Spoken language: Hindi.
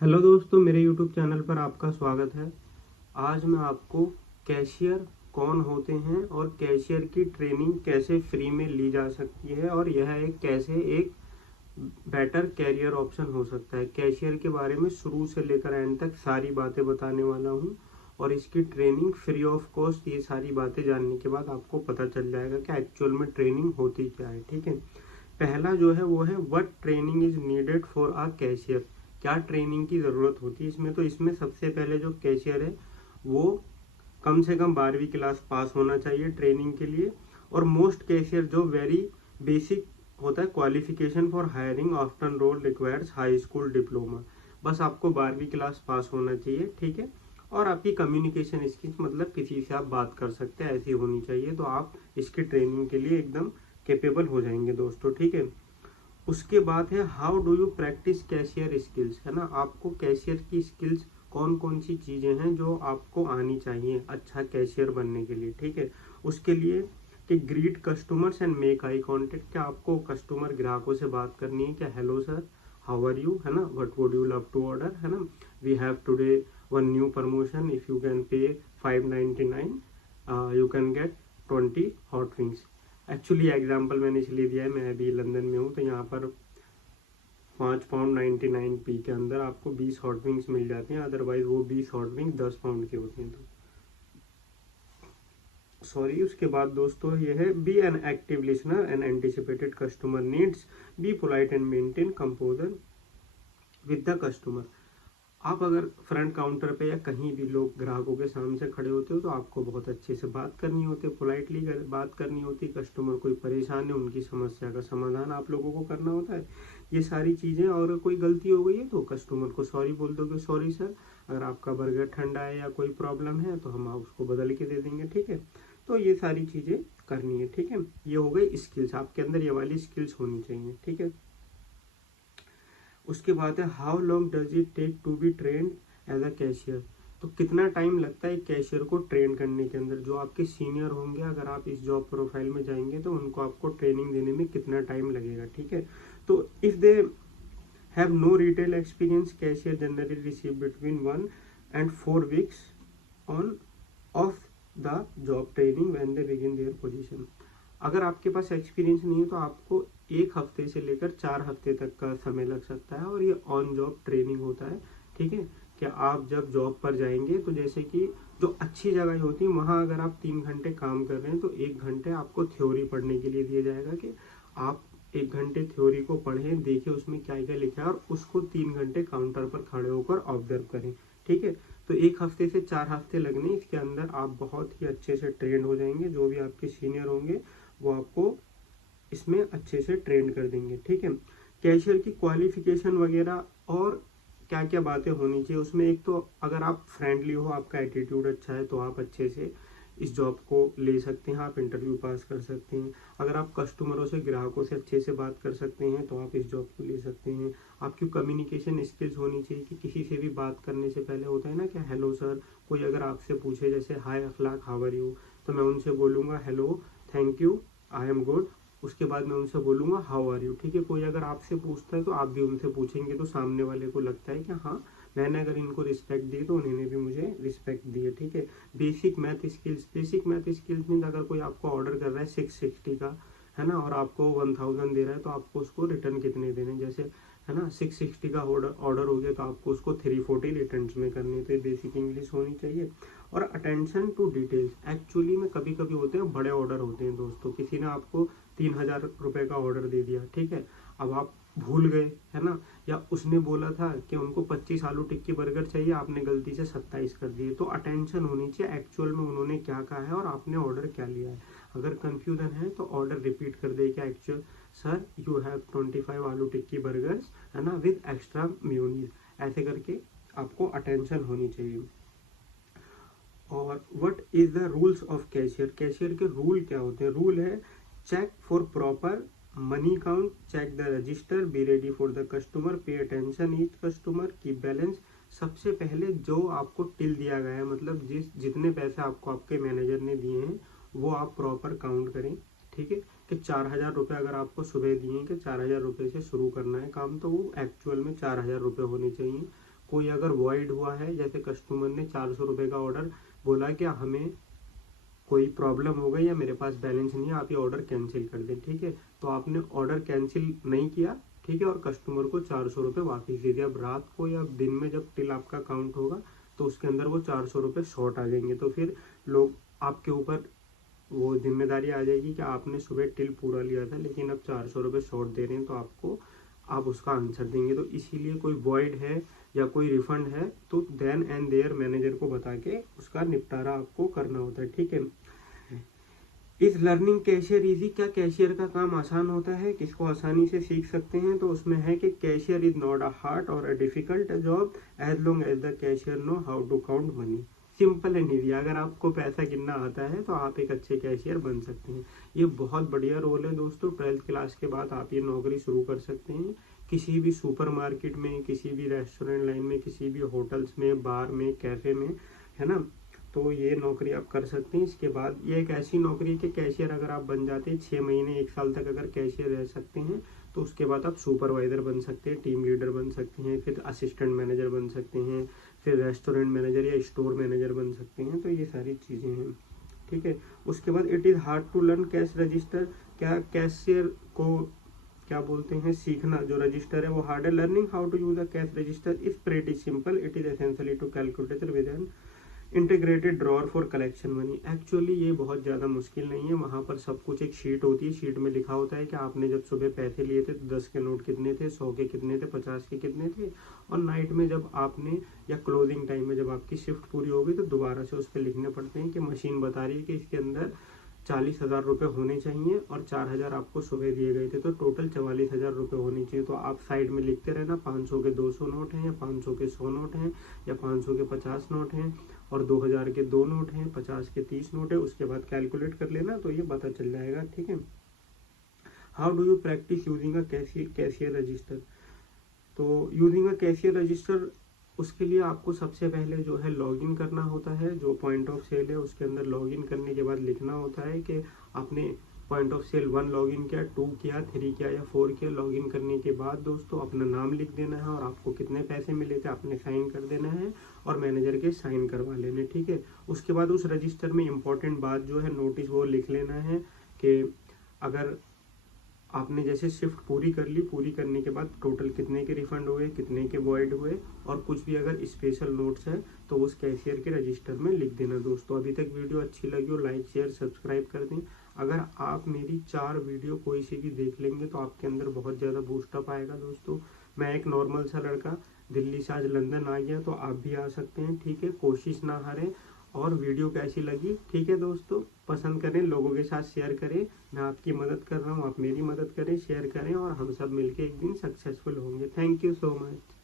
हेलो दोस्तों, मेरे यूट्यूब चैनल पर आपका स्वागत है। आज मैं आपको कैशियर कौन होते हैं और कैशियर की ट्रेनिंग कैसे फ्री में ली जा सकती है और यह कैसे एक बेटर कैरियर ऑप्शन हो सकता है। कैशियर के बारे में शुरू से लेकर एंड तक सारी बातें बताने वाला हूँ और इसकी ट्रेनिंग फ्री ऑफ कॉस्ट। ये सारी बातें जानने के बाद आपको पता चल जाएगा कि एक्चुअल में ट्रेनिंग होती क्या है। ठीक है, पहला जो है वो है what training is needed for a cashier. क्या ट्रेनिंग की ज़रूरत होती है इसमें? तो इसमें सबसे पहले जो कैशियर है वो कम से कम 12वीं क्लास पास होना चाहिए ट्रेनिंग के लिए। और मोस्ट कैशियर जो वेरी बेसिक होता है, qualification for hiring after role requires high school diploma. बस आपको 12वीं क्लास पास होना चाहिए, ठीक है। और आपकी कम्युनिकेशन स्किल्स, मतलब किसी से आप बात कर सकते हैं, ऐसी होनी चाहिए। तो आप इसकी ट्रेनिंग के लिए एकदम कैपेबल हो जाएंगे दोस्तों, ठीक है। उसके बाद है how do you practice cashier skills, है ना। आपको कैशियर की स्किल्स कौन कौन सी चीज़ें हैं जो आपको आनी चाहिए अच्छा कैशियर बनने के लिए, ठीक है। उसके लिए कि greet customers and make eye contact. क्या आपको कस्टमर ग्राहकों से बात करनी है? क्या hello sir, how are you, है ना, what would you love to order, है ना, we have today one new promotion, if you can pay 599 you can get 20 hot wings. Actually example मैंने इसलिए दिया है, मैं अभी लंदन में हूँ, तो यहाँ पर £5.99 के अंदर आपको 20 हॉट विंग्स मिल जाती हैं। अदरवाइज वो 20 हॉट विंग 10 पाउंड की होती हैं। तो सॉरी। उसके बाद दोस्तों ये है be an active listener and anticipated customer needs, be polite and maintain composure with the customer. आप अगर फ्रंट काउंटर पे या कहीं भी लोग ग्राहकों के सामने से खड़े होते हो तो आपको बहुत अच्छे से बात करनी होती है, पोलाइटली बात करनी होती है। कस्टमर कोई परेशान है, उनकी समस्या का समाधान आप लोगों को करना होता है। ये सारी चीज़ें, और कोई गलती हो गई है तो कस्टमर को सॉरी बोल दोगे, सॉरी सर, अगर आपका बर्गर ठंडा है या कोई प्रॉब्लम है तो हम उसको बदल के दे देंगे, ठीक है। तो ये सारी चीज़ें करनी है, ठीक है। ये हो गई स्किल्स, आपके अंदर ये वाली स्किल्स होनी चाहिए, ठीक है। उसके बाद है how long does it take to be trained as a cashier. तो कितना टाइम लगता है कैशियर को ट्रेन करने के अंदर। जो आपके सीनियर होंगे, अगर आप इस जॉब प्रोफाइल में जाएंगे तो उनको आपको ट्रेनिंग देने में कितना टाइम लगेगा, ठीक है। तो if they have no retail experience, cashier generally receive between 1 and 4 weeks on of the job training when they begin their position. अगर आपके पास एक्सपीरियंस नहीं है तो आपको 1 हफ्ते से लेकर 4 हफ्ते तक का समय लग सकता है, और ये ऑन जॉब ट्रेनिंग होता है, ठीक है। कि आप जब जॉब पर जाएंगे तो जैसे कि जो अच्छी जगह होती है वहाँ अगर आप 3 घंटे काम कर रहे हैं तो 1 घंटे आपको थ्योरी पढ़ने के लिए दिया जाएगा, कि आप 1 घंटे थ्योरी को पढ़ें, देखें उसमें क्या क्या लिखा है और उसको 3 घंटे काउंटर पर खड़े होकर ऑब्जर्व करें, ठीक है। तो 1 हफ्ते से 4 हफ्ते लगने, इसके अंदर आप बहुत ही अच्छे से ट्रेंड हो जाएंगे। जो भी आपके सीनियर होंगे वो आपको इसमें अच्छे से ट्रेन कर देंगे, ठीक है। कैशियर की क्वालिफिकेशन वगैरह और क्या क्या बातें होनी चाहिए उसमें, एक तो अगर आप फ्रेंडली हो, आपका एटीट्यूड अच्छा है तो आप अच्छे से इस जॉब को ले सकते हैं, आप इंटरव्यू पास कर सकते हैं। अगर आप कस्टमरों से, ग्राहकों से अच्छे से बात कर सकते हैं तो आप इस जॉब को ले सकते हैं। आपकी कम्युनिकेशन स्किल्स होनी चाहिए, कि किसी से भी बात करने से पहले होता है ना क्या, हेलो सर, कोई अगर आपसे पूछे जैसे हाय अखलाक हाउ आर यू, तो मैं उनसे बोलूँगा hello, thank you, I am good. उसके बाद मैं उनसे बोलूँगा हाउ आर यू, ठीक है। कोई अगर आपसे पूछता है तो आप भी उनसे पूछेंगे, तो सामने वाले को लगता है कि हाँ, मैंने अगर इनको रिस्पेक्ट दी तो उन्होंने भी मुझे रिस्पेक्ट दी है, ठीक है। Basic math skills, basic math skills mean अगर कोई आपको ऑर्डर कर रहा है 660 का, है ना, और आपको 1000 दे रहा है तो आपको उसको रिटर्न कितने देने, जैसे है ना 660 का ऑर्डर हो गया तो आपको उसको 340 रिटर्न में करनी है। तो ये बेसिक इंग्लिश होनी चाहिए। और अटेंशन टू डिटेल्स, एक्चुअली में कभी कभी होते हैं बड़े ऑर्डर होते हैं दोस्तों, किसी ने आपको 3000 रुपये का ऑर्डर दे दिया, ठीक है। अब आप भूल गए, है ना, या उसने बोला था कि उनको 25 आलू टिक्की बर्गर चाहिए, आपने गलती से 27 कर दिए। तो अटेंशन होनी चाहिए एक्चुअल में उन्होंने क्या कहा है और आपने ऑर्डर क्या लिया है। अगर कंफ्यूजन है तो ऑर्डर रिपीट कर दे कि एक्चुअल सर यू हैव 25 आलू टिक्की बर्गर्स, है ना, विद एक्स्ट्रा मेयोनीज, ऐसे करके आपको अटेंशन होनी चाहिए। और what is the rules of cashier, cashier के रूल क्या होते हैं। रूल है check for proper money count, check the register, be ready for the customer, pay attention each customer, keep balance. सबसे पहले जो आपको टिल दिया गया है, मतलब जितने पैसे आपको आपके मैनेजर ने दिए हैं वो आप प्रॉपर काउंट करें, ठीक है। कि 4000 रुपये अगर आपको सुबह दिए कि 4000 रुपये से शुरू करना है काम, तो वो एक्चुअल में 4000 रुपये होने चाहिए। कोई अगर वॉइड हुआ है, जैसे कस्टमर ने 400 रुपये का ऑर्डर बोला कि हमें कोई प्रॉब्लम हो गई या मेरे पास बैलेंस नहीं है, आप ये ऑर्डर कैंसिल कर दें, ठीक है। तो आपने ऑर्डर कैंसिल नहीं किया, ठीक है, और कस्टमर को 400 रुपये वापस दे दिया। अब रात को या दिन में जब टिल आपका काउंट होगा तो उसके अंदर वो 400 रुपये शॉर्ट आ जाएंगे। तो फिर लोग आपके ऊपर वो जिम्मेदारी आ जाएगी कि आपने सुबह टिल पूरा लिया था लेकिन अब 400 रुपये शॉर्ट दे रहे हैं, तो आप उसका आंसर देंगे। तो इसीलिए कोई वॉइड है या कोई रिफंड है तो देन एंड देयर मैनेजर को बता के उसका निपटारा आपको करना होता है, ठीक है। इस लर्निंग कैशियर इजी, क्या कैशियर का काम आसान होता है, किसको आसानी से सीख सकते हैं? तो उसमें है कि cashier is not a hard और a difficult job as long as the cashier know how to count money. Simple and easy, अगर आपको पैसा गिनना आता है तो आप एक अच्छे कैशियर बन सकते हैं। ये बहुत बढ़िया रोल है दोस्तों। 12th क्लास के बाद आप ये नौकरी शुरू कर सकते हैं किसी भी सुपर मार्केट में, किसी भी रेस्टोरेंट लाइन में, किसी भी होटल्स में, बार में, कैफे में, है ना। तो ये नौकरी आप कर सकते हैं। इसके बाद ये एक ऐसी नौकरी है कि कैशियर अगर आप बन जाते हैं 6 महीने 1 साल तक अगर कैशियर रह सकते हैं तो उसके बाद आप सुपरवाइजर बन सकते हैं, टीम लीडर बन सकते हैं, फिर असिस्टेंट मैनेजर बन सकते हैं, फिर रेस्टोरेंट मैनेजर या स्टोर मैनेजर बन सकते हैं। तो ये सारी चीज़ें हैं, ठीक है। उसके बाद it is hard to learn cash register, क्या कैशियर को क्या बोलते हैं सीखना, जो रजिस्टर है वो हार्ड है। Learning how to use a cash register is pretty simple, it is essentially to calculator with an integrated drawer for collection money. Actually ये बहुत ज़्यादा मुश्किल नहीं है। वहाँ पर सब कुछ एक शीट होती है, शीट में लिखा होता है कि आपने जब सुबह पैसे लिए थे तो 10 के नोट कितने थे, 100 के कितने थे, 50 के कितने थे, और नाइट में जब आपने या क्लोजिंग टाइम में जब आपकी शिफ्ट पूरी हो गई तो दोबारा से उस पर लिखने पड़ते हैं कि मशीन बता रही है कि इसके अंदर 40,000 रुपये होने चाहिए और 4,000 आपको सुबह दिए गए थे, तो टोटल 44,000 रुपये होने चाहिए। तो आप साइड में लिखते रहना 500 के 200 नोट हैं, या 500 के 100 नोट हैं, या 500 के 50 नोट हैं, और 2,000 के 2 नोट हैं, 50 के 30 नोट है। उसके बाद कैलकुलेट कर लेना तो ये पता चल जाएगा, ठीक है। How do you practice using a cashier register? तो यूजिंग अ कैशियर रजिस्टर, उसके लिए आपको सबसे पहले जो है लॉगिन करना होता है। जो पॉइंट ऑफ सेल है उसके अंदर लॉगिन करने के बाद लिखना होता है कि आपने पॉइंट ऑफ सेल 1 लॉगिन किया, 2 किया, 3 किया या 4 किया। लॉगिन करने के बाद दोस्तों अपना नाम लिख देना है और आपको कितने पैसे मिले थे आपने साइन कर देना है और मैनेजर के साइन करवा लेने, ठीक है। उसके बाद उस रजिस्टर में इंपॉर्टेंट बात जो है नोटिस वो लिख लेना है कि अगर आपने जैसे शिफ्ट पूरी कर ली, पूरी करने के बाद टोटल कितने के रिफंड हुए, कितने के वॉइड हुए, और कुछ भी अगर स्पेशल नोट्स है तो उस कैशियर के रजिस्टर में लिख देना। दोस्तों अभी तक वीडियो अच्छी लगी हो लाइक शेयर सब्सक्राइब कर दें। अगर आप मेरी 4 वीडियो कोई सी भी देख लेंगे तो आपके अंदर बहुत ज़्यादा बूस्टअप आएगा। दोस्तों मैं एक नॉर्मल सा लड़का दिल्ली से आज लंदन आ गया, तो आप भी आ सकते हैं, ठीक है। कोशिश ना हारें। और वीडियो कैसी लगी, ठीक है दोस्तों, पसंद करें, लोगों के साथ शेयर करें। मैं आपकी मदद कर रहा हूँ, आप मेरी मदद करें, शेयर करें, और हम सब मिलके एक दिन सक्सेसफुल होंगे। Thank you so much.